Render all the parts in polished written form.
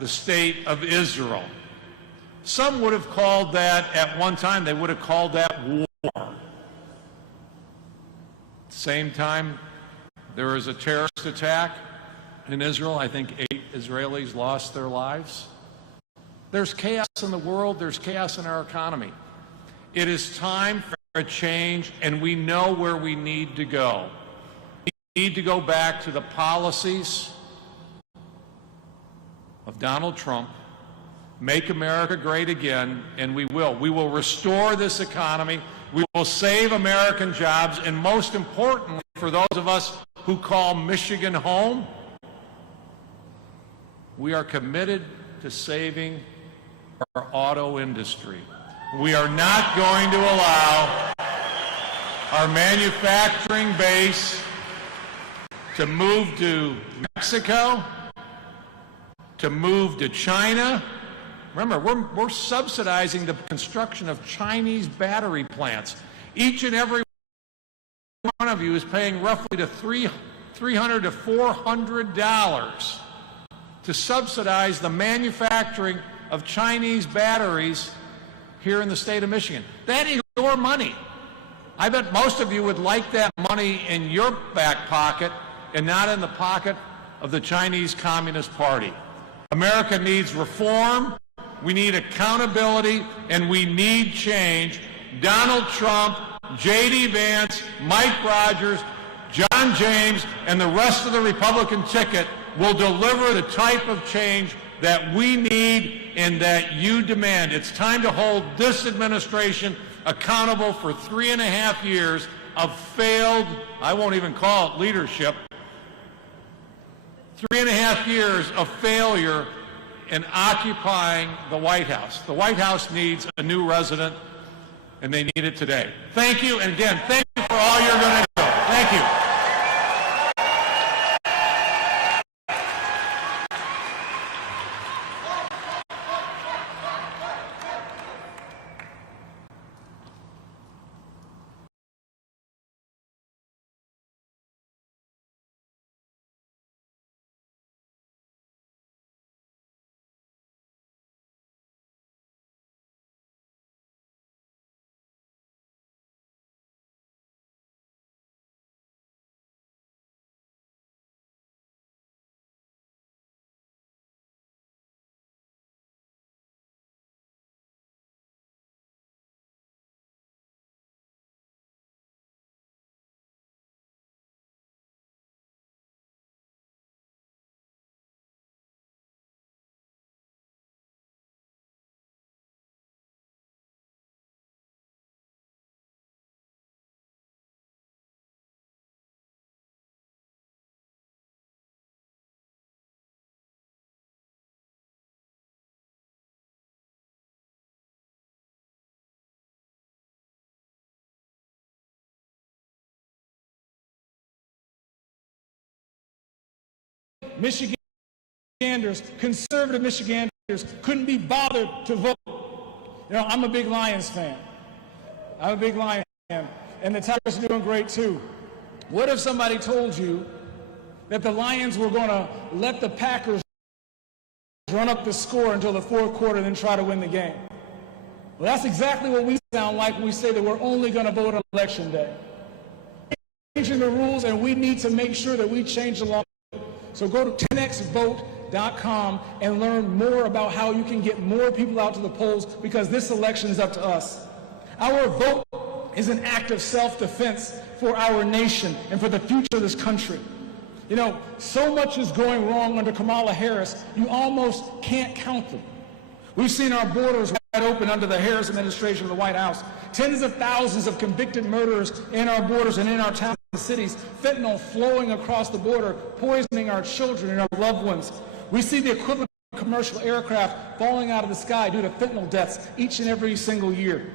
the state of Israel. Some would have called that, at one time, they would have called that war. At the same time, there was a terrorist attack in Israel. I think 8 Israelis lost their lives. There's chaos in the world. There's chaos in our economy. It is time for a change, and we know where we need to go. We need to go back to the policies of Donald Trump, make America great again, and we will. We will restore this economy. We will save American jobs, and most importantly, for those of us who call Michigan home, we are committed to saving our auto industry. We are not going to allow our manufacturing base to move to Mexico, to move to China. Remember, we're subsidizing the construction of Chinese battery plants. Each and every one of you is paying roughly to $300 to $400 to subsidize the manufacturing of Chinese batteries here in the state of Michigan. That is your money. I bet most of you would like that money in your back pocket and not in the pocket of the Chinese Communist Party. America needs reform, we need accountability, and we need change. Donald Trump, JD Vance, Mike Rogers, John James, and the rest of the Republican ticket will deliver the type of change that we need and that you demand. It's time to hold this administration accountable for 3.5 years of failed, I won't even call it leadership, 3.5 years of failure in occupying the White House. The White House needs a new resident, and they need it today. Thank you, and again, thank you for all you're going to do. Thank you. Michiganders, conservative Michiganders, couldn't be bothered to vote. You know, I'm a big Lions fan. I'm a big Lions fan. And the Tigers are doing great too. What if somebody told you that the Lions were going to let the Packers run up the score until the fourth quarter and then try to win the game? Well, that's exactly what we sound like when we say that we're only going to vote on Election Day. Changing the rules, and we need to make sure that we change the law. So go to 10xvote.com and learn more about how you can get more people out to the polls, because this election is up to us. Our vote is an act of self-defense for our nation and for the future of this country. You know, so much is going wrong under Kamala Harris, you almost can't count them. We've seen our borders wide open under the Harris administration of the White House. Tens of thousands of convicted murderers in our borders and in our towns and cities. Fentanyl flowing across the border, poisoning our children and our loved ones. We see the equivalent of commercial aircraft falling out of the sky due to fentanyl deaths each and every single year.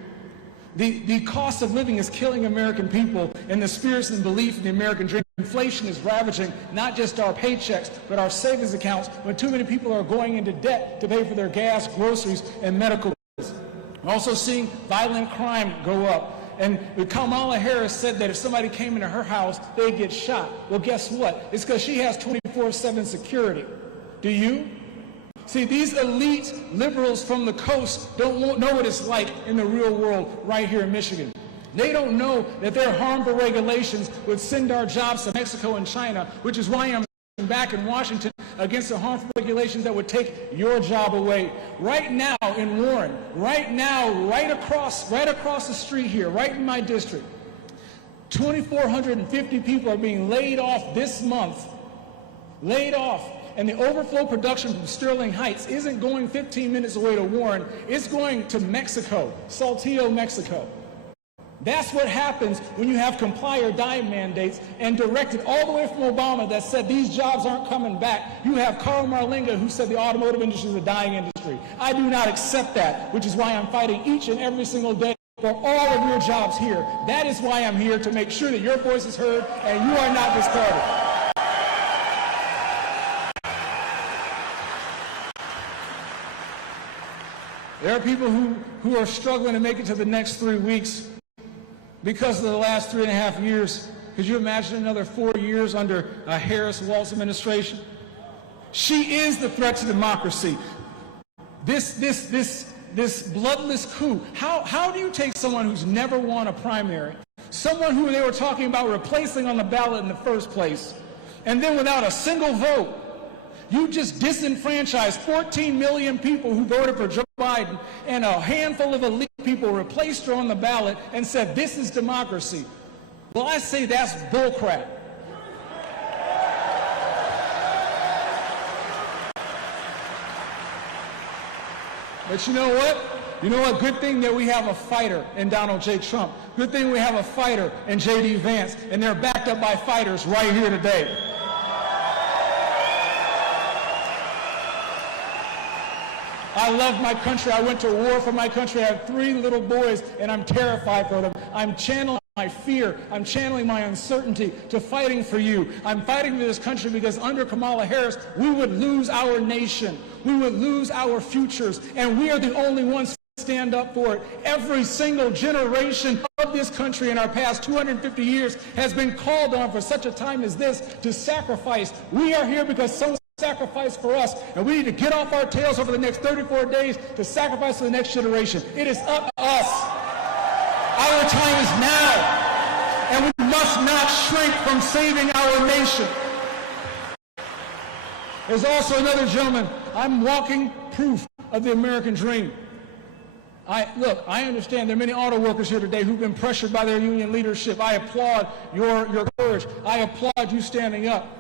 The cost of living is killing American people, and the spirits and belief in the American dream. Inflation is ravaging not just our paychecks, but our savings accounts, when too many people are going into debt to pay for their gas, groceries, and medical bills. We're also seeing violent crime go up. And Kamala Harris said that if somebody came into her house, they'd get shot. Well, guess what? It's because she has 24/7 security. Do you? See, these elite liberals from the coast don't know what it's like in the real world right here in Michigan. They don't know that their harmful regulations would send our jobs to Mexico and China, which is why I'm back in Washington against the harmful regulations that would take your job away. Right now in Warren, right now, right across the street here, right in my district, 2,450 people are being laid off this month. Laid off. And the overflow production from Sterling Heights isn't going 15 minutes away to Warren. It's going to Mexico, Saltillo, Mexico. That's what happens when you have comply or die mandates and directed all the way from Obama that said these jobs aren't coming back. You have Carl Marlinga who said the automotive industry is a dying industry. I do not accept that, which is why I'm fighting each and every single day for all of your jobs here. That is why I'm here, to make sure that your voice is heard and you are not discarded. There are people who are struggling to make it to the next 3 weeks because of the last 3.5 years. Could you imagine another 4 years under a Harris-Walz administration? She is the threat to democracy. This bloodless coup. How do you take someone who's never won a primary, someone who they were talking about replacing on the ballot in the first place, and then without a single vote, you just disenfranchised 14 million people who voted for Joe Biden, and a handful of elite people replaced her on the ballot and said, this is democracy. Well, I say that's bullcrap. But you know what? You know what? Good thing that we have a fighter in Donald J. Trump. Good thing we have a fighter in JD Vance, and they're backed up by fighters right here today. I love my country. I went to war for my country. I have 3 little boys, and I'm terrified for them. I'm channeling my fear. I'm channeling my uncertainty to fighting for you. I'm fighting for this country because under Kamala Harris, we would lose our nation. We would lose our futures, and we are the only ones who stand up for it. Every single generation of this country in our past 250 years has been called on for such a time as this to sacrifice. We are here because someone sacrifice for us, and we need to get off our tails over the next 34 days to sacrifice to the next generation. It is up to us. Our time is now, and we must not shrink from saving our nation. There's also another gentleman. I'm walking proof of the American dream. Look, I understand there are many auto workers here today who've been pressured by their union leadership. I applaud your courage. I applaud you standing up.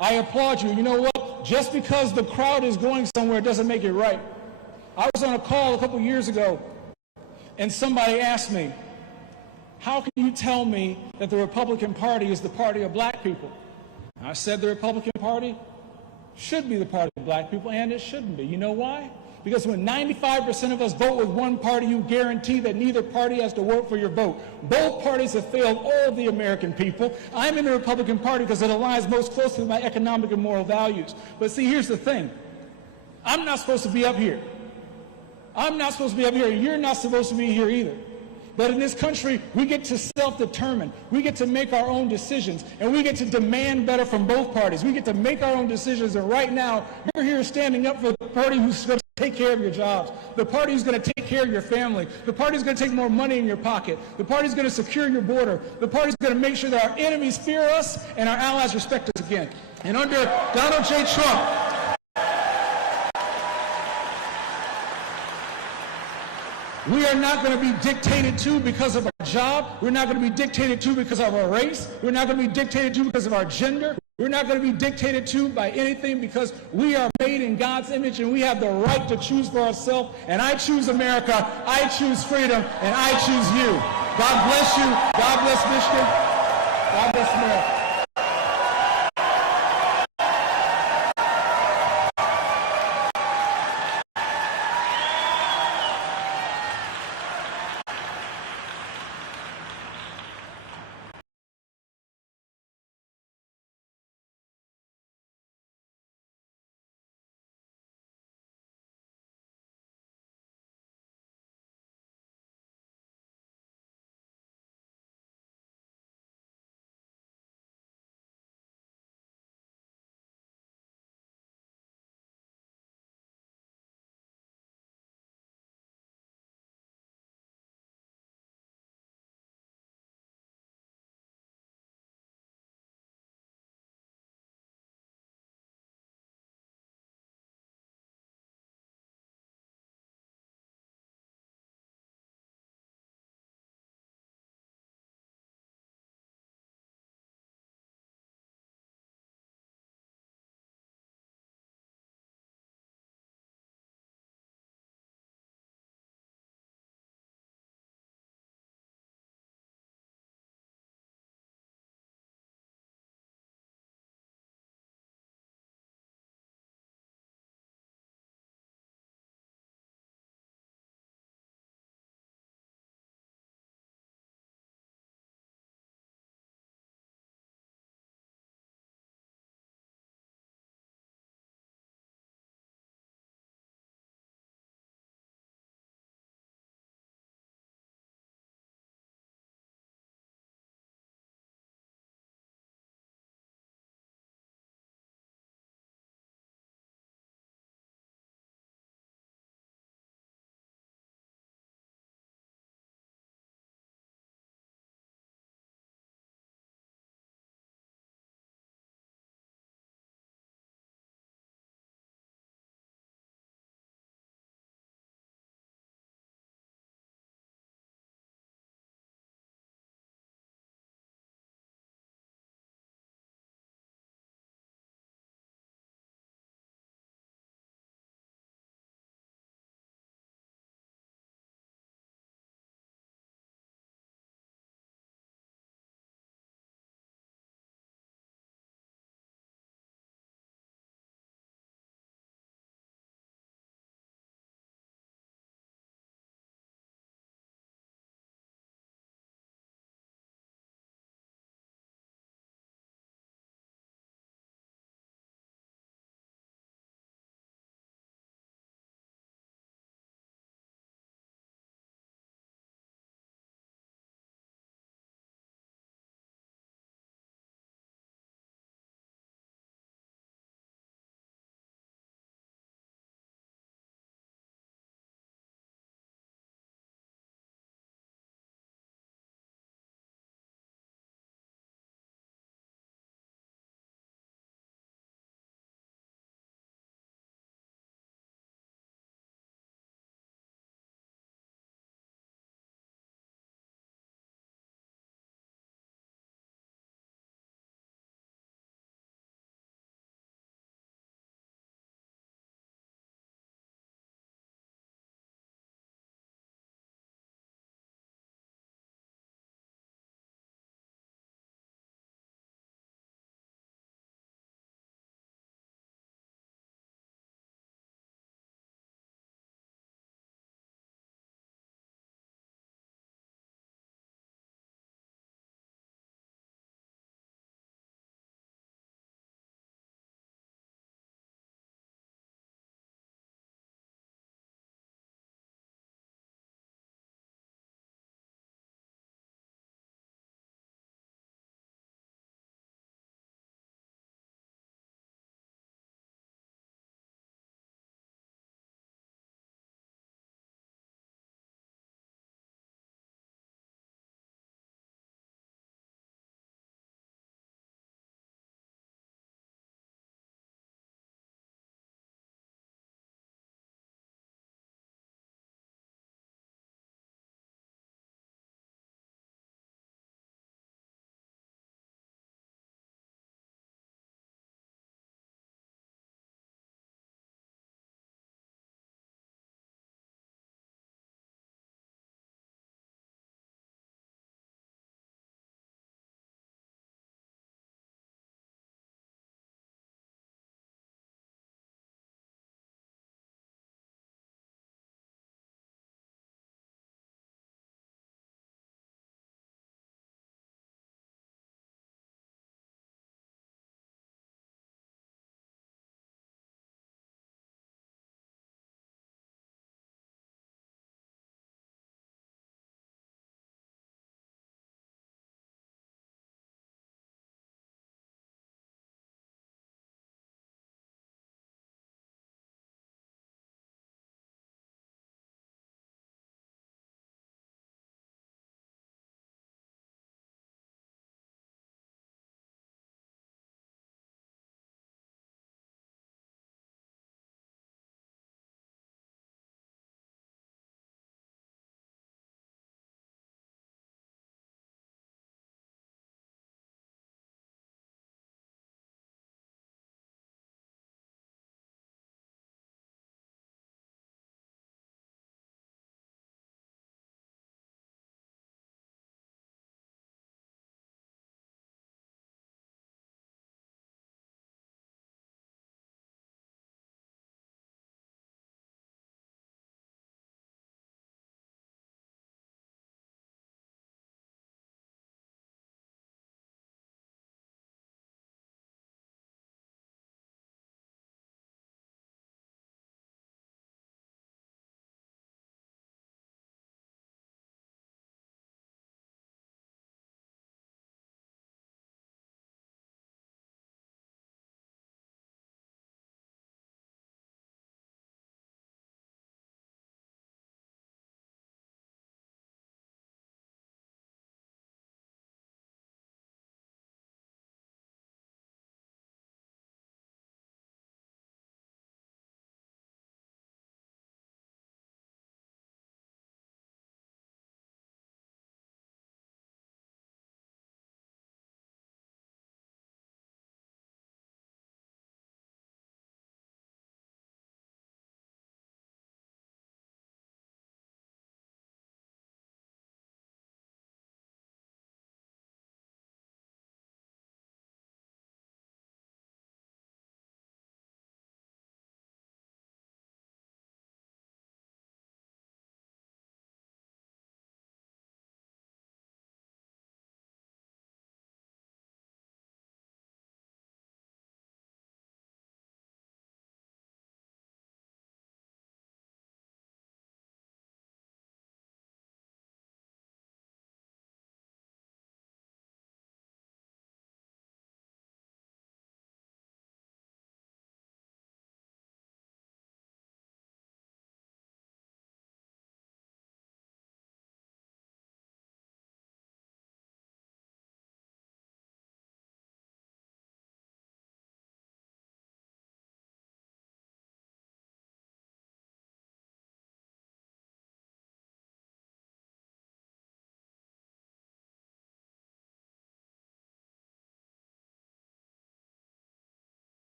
I applaud you. You know what? Just because the crowd is going somewhere doesn't make it right. I was on a call a couple years ago, and somebody asked me, how can you tell me that the Republican Party is the party of black people? And I said the Republican Party should be the party of black people, and it shouldn't be. You know why? Because when 95% of us vote with one party, you guarantee that neither party has to work for your vote. Both parties have failed all of the American people. I'm in the Republican Party because it aligns most closely with my economic and moral values. But see, here's the thing. I'm not supposed to be up here. I'm not supposed to be up here. You're not supposed to be here either. But in this country, we get to self-determine. We get to make our own decisions, and we get to demand better from both parties. We get to make our own decisions, and right now, you're here standing up for the party who's going to take care of your jobs, the party who's going to take care of your family, the party who's going to take more money in your pocket, the party who's going to secure your border, the party who's going to make sure that our enemies fear us and our allies respect us again. And under Donald J. Trump, we are not going to be dictated to because of our job. We're not going to be dictated to because of our race. We're not going to be dictated to because of our gender. We're not going to be dictated to by anything because we are made in God's image and we have the right to choose for ourselves. And I choose America. I choose freedom. And I choose you. God bless you. God bless Michigan. God bless America.